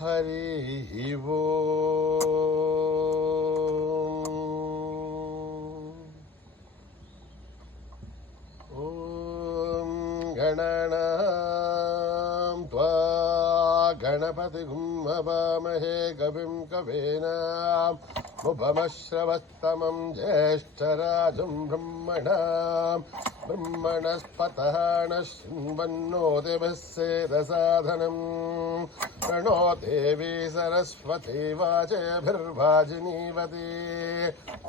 हरि वो ॐ गणानां त्वा गणपतिगुं हवामहे कविं कवीनाम् उपमश्रवस्तमं ज्येष्ठराजं ब्रह्मणस्पतः नः शृण्वन्नोतिभिः सेदसाधनम् प्रणो देवी सरस्वती वाचभिर्वाजिनीवती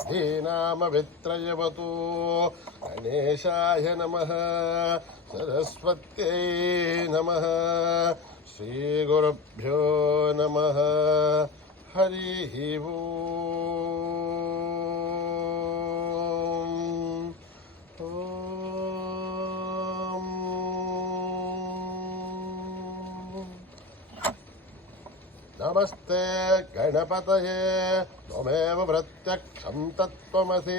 धीनामवित्रयवतु गणेशाय नमः सरस्वत्यै नमः श्रीगुरुभ्यो नमः हरिः नमस्ते गणपतये त्वमेव प्रत्यक्षं तत्त्वमसि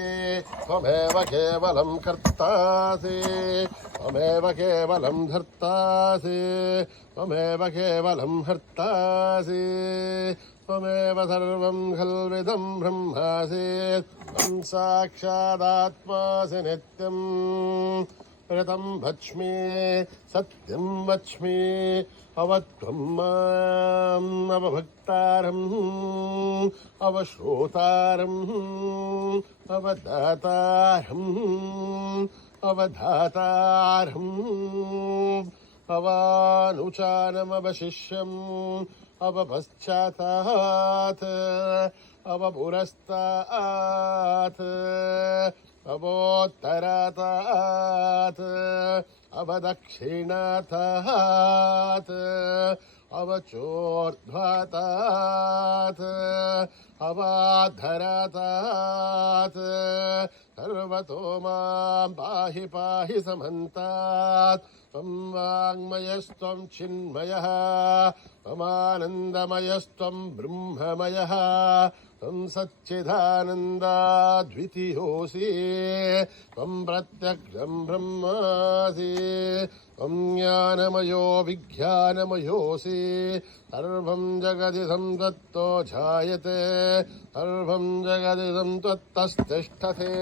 त्वमेव केवलं कर्तासि त्वमेव केवलं धर्तासि त्वमेव केवलं हर्तासि त्वमेव सर्वं खल्विदं ब्रह्मासि त्वं साक्षादात्मासि नित्यं ऋतं वच्मि सत्यं वच्मि अवत्वं माम् अवभक्तारम् अवश्रोतारम् अवदातारम् अवधातारम् अवानुचानमवशिष्यम् अवपश्चातात् अवपुरस्तात् अवोत्तरातात् अवदक्षिणातात् अवचोर्ध्वातात् अवाधरातात् सर्वतो मां पाहि पाहि समन्तात् त्वं वाङ्मयस्त्वं चिन्मयः त्वमानन्दमयस्त्वं ब्रह्ममयः त्वं सच्चिदानन्दाद्वितीयोऽसि त्वं प्रत्यक्षं ब्रह्मासि त्वं ज्ञानमयो विज्ञानमयोऽसि सर्वं जगदिदं त्वत्तो जायते सर्वं जगदिदं त्वत्तस्तिष्ठते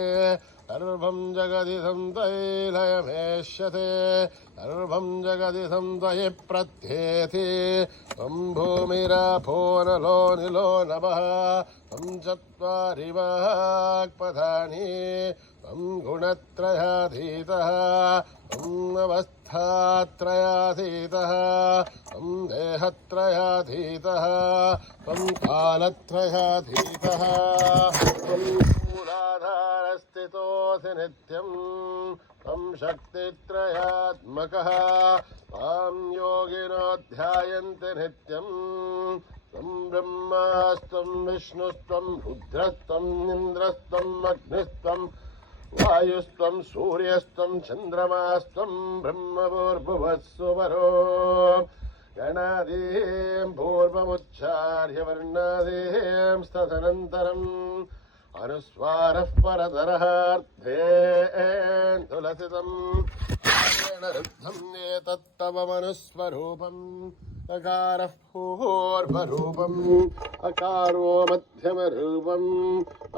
सर्वं जगदिदं त्वयैलयमेष्यते सर्वं जगदिदं त्वयि प्रत्येति त्वं भूमिरापो नलो निलो नभः त्वं चत्वारि वाक्पदानि त्वं गुणत्रयाधीतः त्वम् अवस्थात्रयाधीतः त्वं देहत्रयाधीतः त्वं कालत्रयाधीतः त्वं मूलाधारस्थितोऽसि नित्यं त्वं शक्तित्रयात्मकः त्वां योगिनो ध्यायन्ति नित्यं त्वं ब्रह्मास्त्वं विष्णुस्त्वं रुद्रस्त्वम् इन्द्रस्त्वम् अग्निस्त्वं वायुस्त्वं सूर्यस्त्वं चन्द्रमास्त्वं ब्रह्मभूर्भुवस्सुवरो गणादीं पूर्वमुच्चार्य वर्णादीं तदनन्तरम् अनुस्वारः परतरः अर्थेऽन्तुलसितम् ऋद्धम् एतत्तव मनुस्वरूपम् अकारः पूर्वरूपम् अकारो मध्यमरूपम्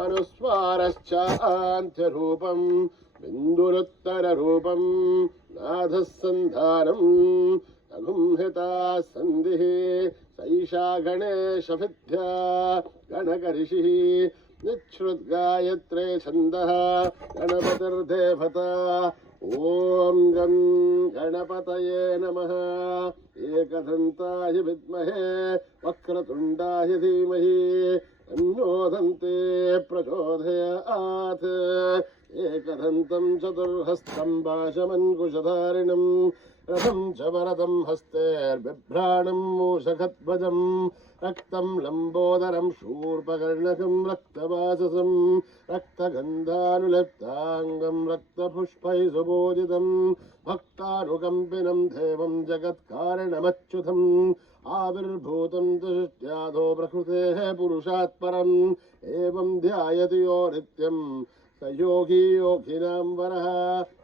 अनुस्वारश्चान्त्यरूपम् बिन्दुरुत्तररूपम् नाथः सन्धानम् लघुंहिता सन्धिः सैषा गणेशभिद्या गणकऋषिः निच्छ्रुद्गायत्रे छन्दः गणपतिर्देवता ॐ गं गणपतये नमः एकदन्ताय विद्महे वक्रतुण्डाय धीमहि तन्नो दन्ते प्रचोदयात् एकदन्तं चतुर्हस्तं पाशमङ्कुशधारिणं रथं च वरदं हस्तेर्बिभ्राणं मूषकध्वजं रक्तं लम्बोदरं शूर्पकर्णकं रक्तवाससं रक्तगन्धानुलिप्ताङ्गं रक्तपुष्पैः सुबोधितं भक्तानुकम्पिनं देवं जगत्कारणमच्युतम् आविर्भूतं च सृष्ट्यादो प्रकृतेः पुरुषात् परम् एवं ध्यायति यो नित्यं योगी योगिनां वरः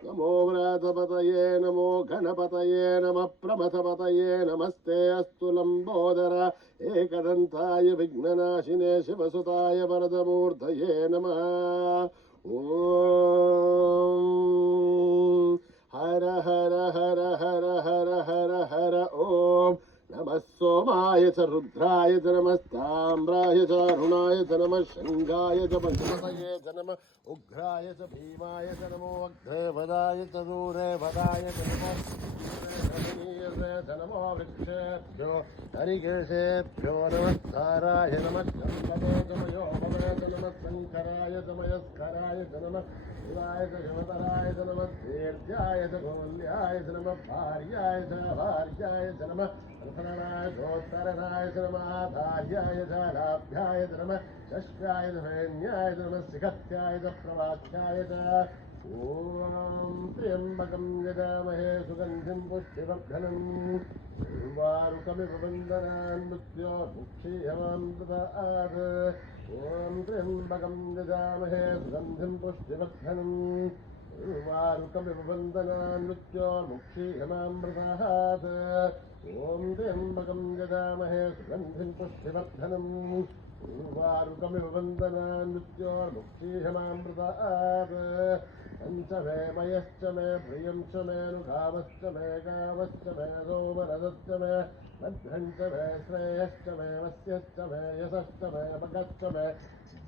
नमो व्रातपतये नमो गणपतये नमः प्रमथपतये नमस्ते अस्तु लम्बोदर एकदन्ताय विघ्ननाशिने शिवसुताय वरदमूर्धये नमः ॐ हर हर हर हर हर हर हर ॐ नमः सोमाय च रुद्राय च नमस्ताम्राय च अरुणाय च नमः शृङ्गाय च पशुपतये च नमः उग्राय च भीमाय च नमो अग्रेवदाय च दूरेवदाय च नमो नमो वृक्षेभ्यो हरिकेशेभ्यो नमस्काराय नमः शम्भवे च मयोभवे च नमः शङ्कराय च मयस्कराय च नमः शिवाय च शिवतराय च नमः दीर्घाय च गोल्याय च नमः भार्याय च भार्याय च नमः प्रसरणाय चोत्तरणाय च नमः आधार्याय च लाभ्याय च नमः षष्ठाय च सैन्याय च नमः शिखत्याय च प्रवाख्याय च ॐ त्र्यम्बकं यजामहे सुगन्धिं पुष्टिवर्धनम् उर्वारुकमिव वन्दनान् मृत्योर्मुक्षीयमामृतात् ॐ त्र्यम्बकं यजामहे सुगन्धिं पुष्टिवर्धनम् उर्वारुकमिव वन्दनान् मृत्योर्मुक्षीयमामृतात् ॐ त्र्यम्बकं यजामहे सुगन्धिं पुष्टिवर्धनम् उर्वारुकमिव वन्दनान् मृत्योर्मुक्षीयमामृतात् पञ्च मे मयश्च मे प्रियं च मे नुगावश्च मे गावश्च मे सोमरसश्च मे भद्रं च मे श्रेयश्च मे वस्यश्च मे यशश्च मे भगश्च मे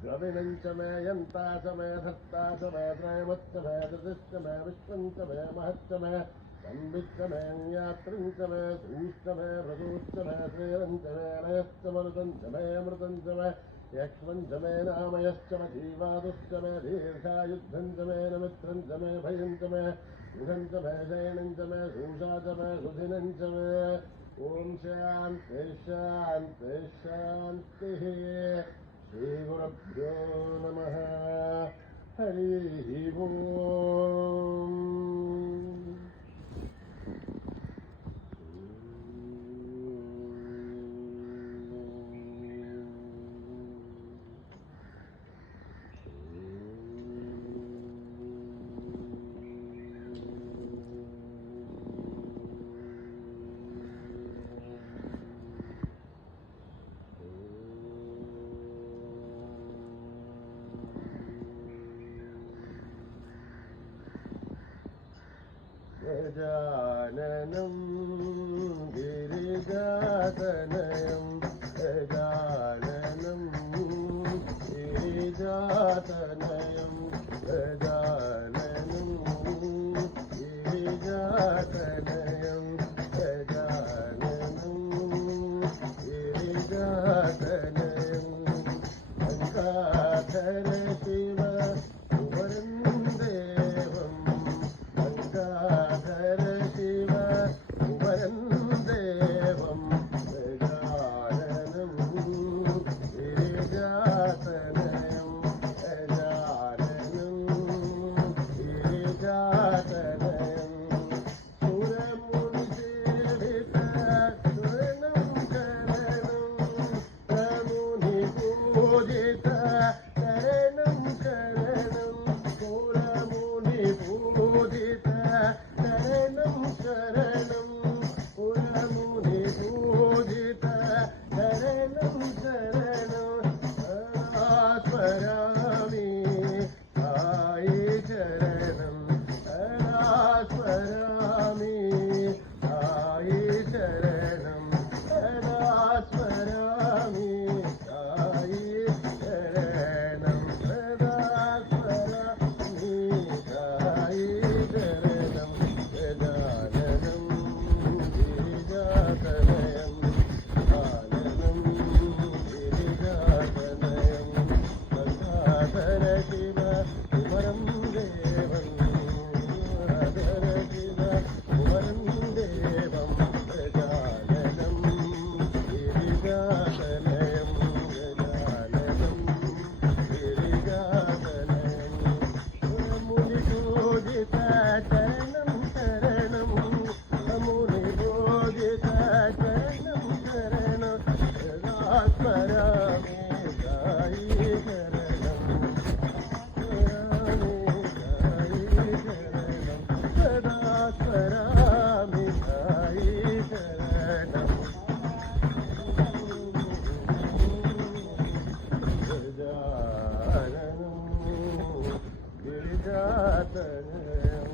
द्रविणं च मे यन्ता च मे धत्ता च मे त्रयमश्च मे धृतिश्च मे विश्वं च मे महश्च मे संविच्च मे ज्ञात्रं च मे सूश्च मे भृगुश्च मे श्रेयं च मे नयश्च मरुतं च मे अमृतं च मे यक्ष्मं च मे नामयश्च मे जीवादुश्च मे दीर्घायुद्धं च मे नमित्रं च मे भयं च मे गृहं च मे शयनं च मे सूषा च मे सुधिनं च मे ॐ शान्ति शान्ति शान्तिः श्रीगुरुभ्यो नमः हरिः ॐ गजाननं गिरिजातनयं गजाननं गिरिजातनयं गजाननं गिरिजातनयं गजाननं गिरिजातनयं गङ्गाधर शिव वरन्देवं गङ्गाधर शिव वरन्देवं गजाननं స్మరామి సాయి శరణం గజాననం గిరిజాతనయం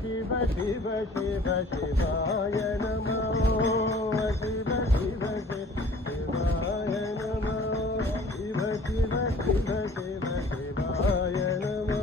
शिव शिव शिव शिवाय नमो शिव शिव शिवाय नमो शिव शिव शिव शिव शिवाय नमो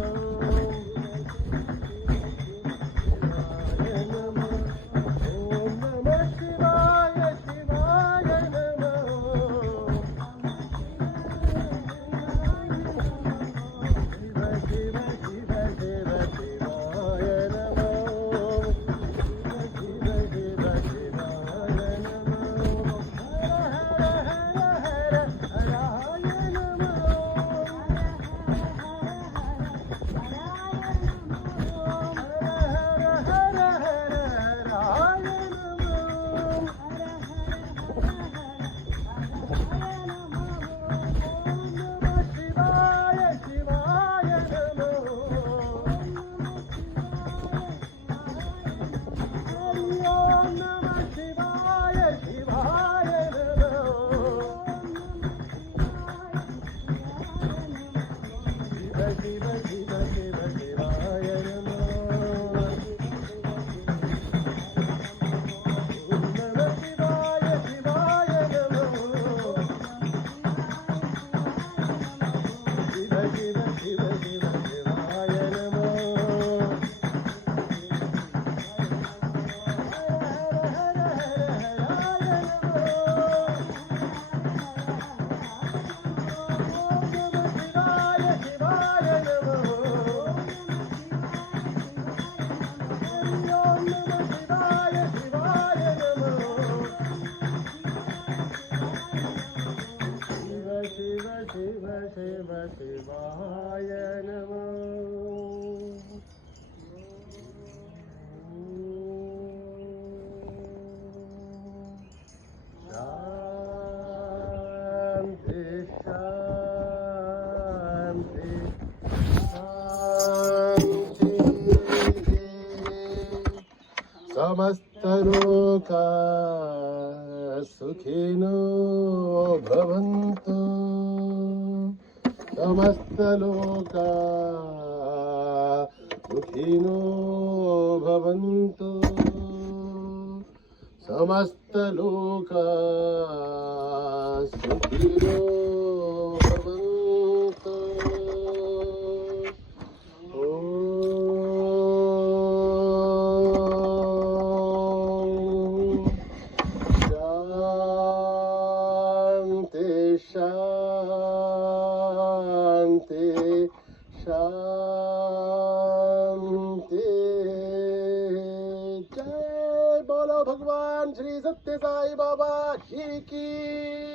शिवाय नमो ओम नमः शिवाय शिवाय नमो शिव शिव शिव शिव शिवाय नमो शिवाय नमो शांति शांति शांति समस्तलोका सुखिनो भवन्तु समस्तलोका सुखिनो भवन्तु समस्तलोका सुखिनो भवन्तु। शान्ति शान्ति शान्ति। जय बोलो भगवान श्री सत्य साई बाबा जी की।